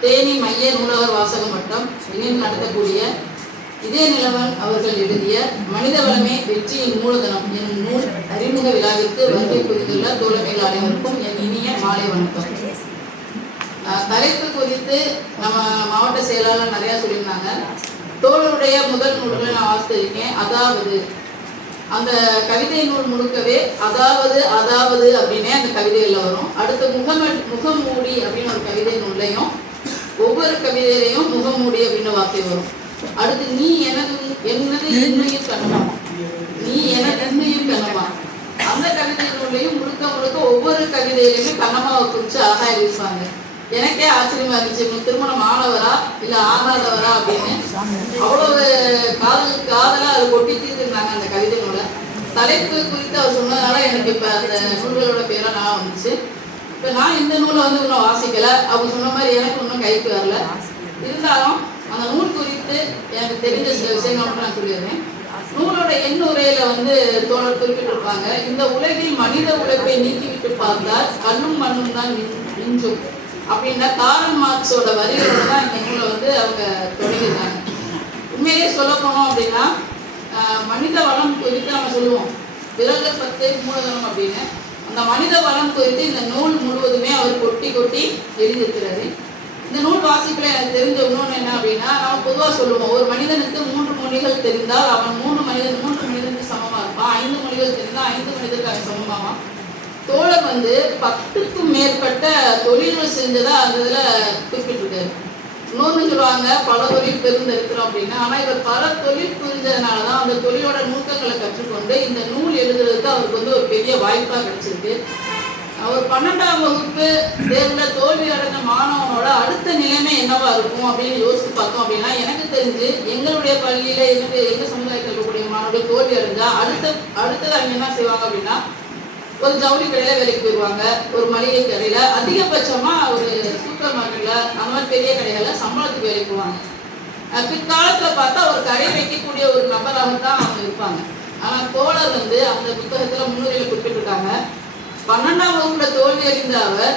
தேனி மைய நூலகர் வாசகம் மட்டம் இணைந்து நடத்தக்கூடிய இதே நிலவன் அவர்கள் எழுதிய மனித வளமே வெற்றியின் மூலதனம் எனும் நூல் அறிமுக விழாவிற்கு வருகை புரிந்துள்ள தோழமைகள் அனைவருக்கும் என் இனிய மாலை வணக்கம். அஹ் தலைப்பு குறித்து நம்ம மாவட்ட செயலாளர் நிறைய சொல்லியிருந்தாங்க. தோழருடைய முதல் நூல்களை நான் வாசித்திருக்கேன் அதாவது அந்த கவிதை நூல் முழுக்கவே அதாவது அதாவது அப்படின்னே அந்த கவிதையில் வரும். அடுத்து முகம முகமூடி அப்படின்னு ஒரு கவிதை நூல்லையும் ஒவ்வொரு கவிதையிலையும் முகமூடி அப்படின்னு வார்த்தை வரும். அடுத்து நீ எனது என்னது என்னையும் கண்ணமா நீ எனது என்னையும் கண்ணமா அந்த கவிதை நூல்லையும் முழுக்க முழுக்க ஒவ்வொரு கவிதையிலையுமே கண்ணமாவை குறித்து அழகாக இருப்பாங்க எனக்கே ஆச்சரியமா இருந்துச்சு இவங்க திருமணம் ஆனவரா இல்ல ஆகாதவரா அப்படின்னு. அவ்வளவு காதல் காதலா அது கொட்டி தீர்த்துருந்தாங்க அந்த கவிதைகளோட. தலைப்பு குறித்து அவர் சொன்னதுனால எனக்கு இப்ப அந்த நூல்களோட பேரா நான் வந்துச்சு. இப்ப நான் இந்த நூலை வந்து இன்னும் வாசிக்கல. அவங்க சொன்ன மாதிரி எனக்கு இன்னும் கைக்கு வரல. இருந்தாலும் அந்த நூல் குறித்து எனக்கு தெரிஞ்ச சில விஷயங்கள் மட்டும் நான் சொல்லிடுறேன். நூலோட எண் உரையில வந்து தோழர் குறிப்பிட்டிருப்பாங்க இந்த உலகில் மனித உழைப்பை நீக்கிவிட்டு பார்த்தால் கண்ணும் மண்ணும் தான் மின்- மிஞ்சும் அப்படின்னா காரல் மார்க்ஸோட வரிகளோட தான் இந்த நூலை வந்து அவங்க தொடங்கியிருக்காங்க. உண்மையிலேயே சொல்ல போனோம் அப்படின்னா மனித வளம் குறித்து நம்ம சொல்லுவோம். விலக பத்து மூலதனம் அப்படின்னு. அந்த மனித வளம் குறித்து இந்த நூல் முழுவதுமே அவர் கொட்டி கொட்டி எழுதியிருக்கிறாரு. இந்த நூல் வாசிப்பில் எனக்கு தெரிஞ்ச இன்னொன்று என்ன அப்படின்னா நம்ம பொதுவாக சொல்லுவோம் ஒரு மனிதனுக்கு மூன்று மொழிகள் தெரிந்தால் அவன் மூணு மனிதன் மூன்று மனிதனுக்கு சமமாக இருப்பான். ஐந்து மொழிகள் தெரிந்தால் ஐந்து மனிதருக்கு அவன் சமமாவான் தோழர் வந்து பத்துக்கும் மேற்பட்ட தொழில்கள் செஞ்சதா அந்த இதில் குறிப்பிட்டிருக்காரு. இன்னொன்று சொல்லுவாங்க பல தொழில் பெருந்திருக்கிறோம் அப்படின்னா ஆனால் இவர் பல தொழில் புரிஞ்சதுனால தான் அந்த தொழிலோட நுணுக்கங்களை கற்றுக்கொண்டு இந்த நூல் எழுதுறதுக்கு அவருக்கு வந்து ஒரு பெரிய வாய்ப்பாக கிடைச்சிருக்கு. அவர் பன்னெண்டாம் வகுப்பு தேர்வில் தோல்வி அடைந்த மாணவனோட அடுத்த நிலைமை என்னவா இருக்கும் அப்படின்னு யோசித்து பார்த்தோம் அப்படின்னா எனக்கு தெரிஞ்சு எங்களுடைய பள்ளியில் எங்கள் எங்கள் சமுதாயத்தில் இருக்கக்கூடிய மாணவர்கள் தோல்வி அடைஞ்சால் அடுத்த அடுத்தது அவங்க என்ன செய்வாங்க அப்படின்னா ஒரு ஜவுளி கடையில வேலைக்கு போயிடுவாங்க ஒரு மளிகை கடையில. அதிகபட்சமா ஒரு சூப்பர் மார்க்கெட்ல அந்த மாதிரி பெரிய கடைகள்ல சம்பளத்துக்கு வேலைக்கு போவாங்க. பிற்காலத்துல பார்த்தா ஒரு கடை வைக்கக்கூடிய ஒரு நபராக தான் அவங்க இருப்பாங்க. ஆனா தோழர் வந்து அந்த புத்தகத்துல முன்னுரையில குறிப்பிட்டிருக்காங்க. பன்னெண்டாம் வகுப்புல தோல்வி அறிந்த அவர்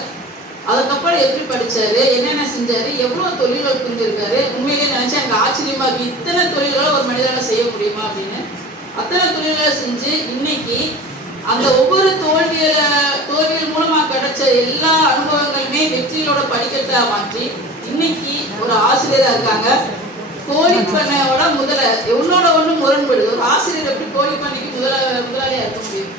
அதுக்கப்புறம் எப்படி படிச்சாரு என்னென்ன செஞ்சாரு எவ்வளவு தொழில்கள் புரிஞ்சிருக்காரு உண்மையிலே நினைச்சா எனக்கு ஆச்சரியமா இருக்கு. இத்தனை தொழில்களை ஒரு மனிதனால செய்ய முடியுமா அப்படின்னு. அத்தனை தொழில்களை செஞ்சு இன்னைக்கு அந்த ஒவ்வொரு தோல்வியில தோல்வியின் மூலமா கிடைச்ச எல்லா அனுபவங்களுமே வெற்றிகளோட படிக்கட்டா மாற்றி இன்னைக்கு ஒரு ஆசிரியரா இருக்காங்க. கோழி பண்ணையோட முதல உன்னோட ஒண்ணு முரண்படுது ஒரு ஆசிரியர் எப்படி கோழி பண்ணைக்கு முதல முதலாளியா இருக்க முடியும்?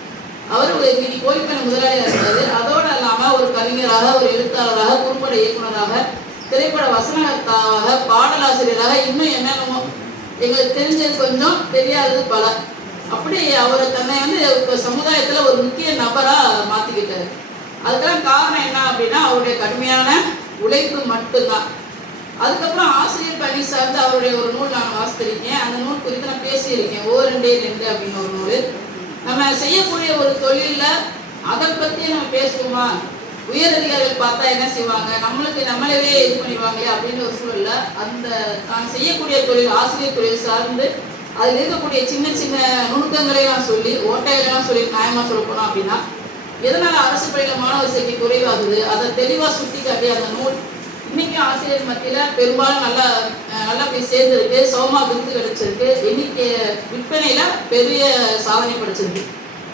அவர் இன்னைக்கு கோழி பண்ணை முதலாளியா இருக்காது அதோட இல்லாம ஒரு கவிஞராக ஒரு எழுத்தாளராக குறும்பட இயக்குனராக திரைப்பட வசனகர்த்தாவாக பாடலாசிரியராக இன்னும் என்னென்னமோ எங்களுக்கு தெரிஞ்சது கொஞ்சம் தெரியாதது பல. அப்படி அவரை தன்னை வந்து சமுதாயத்தில் ஒரு முக்கிய நபராக மாற்றிக்கிட்டார் அதுக்கெல்லாம் காரணம் என்ன அப்படின்னா அவருடைய கடுமையான உழைப்பு மட்டும்தான். அதுக்கப்புறம் ஆசிரியர் பணி சார்ந்து அவருடைய ஒரு நூல் நான் வாசித்திருக்கேன். அந்த நூல் குறித்து நான் பேசியிருக்கேன். ஓ ரெண்டே ரெண்டு அப்படின்னு ஒரு நூல். நம்ம செய்யக்கூடிய ஒரு தொழிலில் அதை பற்றி நம்ம பேசுவோமா? உயர் அதிகாரிகள் பார்த்தா என்ன செய்வாங்க? நம்மளுக்கு நம்மளவே இது பண்ணிடுவாங்களே அப்படின்னு ஒரு சூழல்ல அந்த நான் செய்யக்கூடிய தொழில் ஆசிரியர் தொழில் சார்ந்து அதில் இருக்கக்கூடிய சின்ன சின்ன நுணுக்கங்களை நான் சொல்லி ஓட்டைகளெல்லாம் சொல்லி நியாயமா சொல்ல போனோம் அப்படின்னா எதனால அரசு பள்ளியில் மாணவர் சேர்க்கை குறைவாகுது? அதை தெளிவா சுட்டி காட்டி அந்த நூல் இன்னைக்கும் ஆசிரியர் மத்தியில பெரும்பாலும் நல்லா நல்லா போய் சேர்ந்திருக்கு. சோமா விருது கிடைச்சிருக்கு. எண்ணிக்கை விற்பனையில பெரிய சாதனை படைச்சிருக்கு.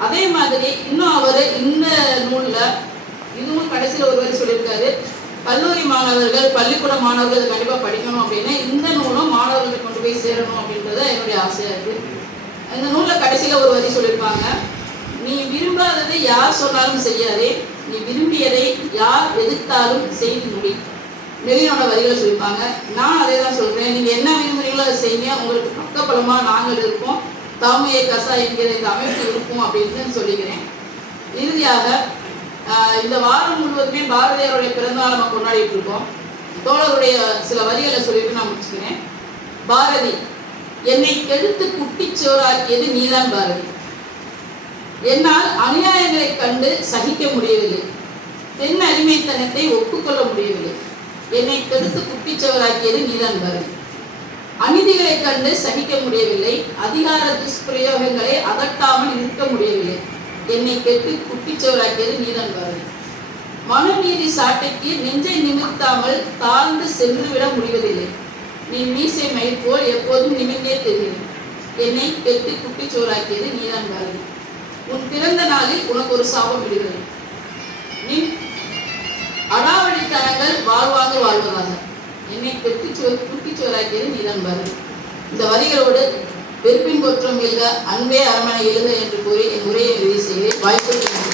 அதே மாதிரி இன்னும் அவர் இந்த நூலில் இதுவும் கடைசியில் ஒரு வரி சொல்லியிருக்காரு. கல்லூரி மாணவர்கள் பள்ளிக்கூட மாணவர்கள் கண்டிப்பாக படிக்கணும் அப்படின்னா இந்த நூலும் மாணவர்களுக்கு கொண்டு போய் சேரணும் அப்படின்றது என்னுடைய ஆசையாக இருக்குது இந்த நூலில் கடைசியில் ஒரு வரி சொல்லியிருப்பாங்க. நீ விரும்பாததை யார் சொன்னாலும் செய்யாதே நீ விரும்பியதை யார் எதிர்த்தாலும் செய்து முடி. நெறியோட வரிகளை சொல்லியிருப்பாங்க. நான் அதே தான் சொல்கிறேன் நீங்கள் என்ன விரும்புகிறீங்களோ அதை செய்யுங்க. உங்களுக்கு பக்கபலமா நாங்கள் இருப்போம். தாமையை கசா என்கிற இந்த அமைப்பு இருக்கும் அப்படின்னு சொல்லிக்கிறேன். இறுதியாக இந்த வாரம் முழுவதுமே பாரதியாருடைய பிறந்தநாள் நம்ம கொண்டாடிட்டு இருக்கோம். தோழருடைய சில வரிகளை சொல்லிட்டு நான் முடிச்சுக்கிறேன். பாரதி என்னை கெடுத்து குட்டிச்சோறாக்கியது நீதான் பாரதி. என்னால் அநியாயங்களைக் கண்டு சகிக்க முடியவில்லை. பெண் அடிமைத்தனத்தை ஒப்புக்கொள்ள முடியவில்லை. என்னை கெடுத்து குட்டிச்சவராக்கியது நீதான் பாரதி. அநீதிகளை கண்டு சகிக்க முடியவில்லை. அதிகார துஷ்பிரயோகங்களை அகட்டாமல் இருக்க முடியவில்லை. என்னை கெட்டு குட்டிச்சோராக்கியது நீதான் பாரதி மனநீதி சாட்டைக்கு நெஞ்சை நிமித்தாமல் தாழ்ந்து சென்றுவிட முடிவதில்லை. நீ மீசை மயில் போல் எப்போதும் நிமிந்தே தெரியும். என்னை கெட்டு குட்டிச்சோராக்கியது நீதான் பாரதி உன் பிறந்த நாளில் உனக்கு ஒரு சாபம் விடுகிறது நீ அடாவடித்தனங்கள் வாழ்வாக வாழ்வதாக. என்னை பெற்றுச்சோ குட்டிச்சோறாக்கியது நீதான் பாரதி இந்த வரிகளோடு வெறுப்பின் குற்றம் எழுக அன்பே அரண்மனை எழுக என்று கூறி என் உரையை நிறைவு செய்து வாய்ப்பு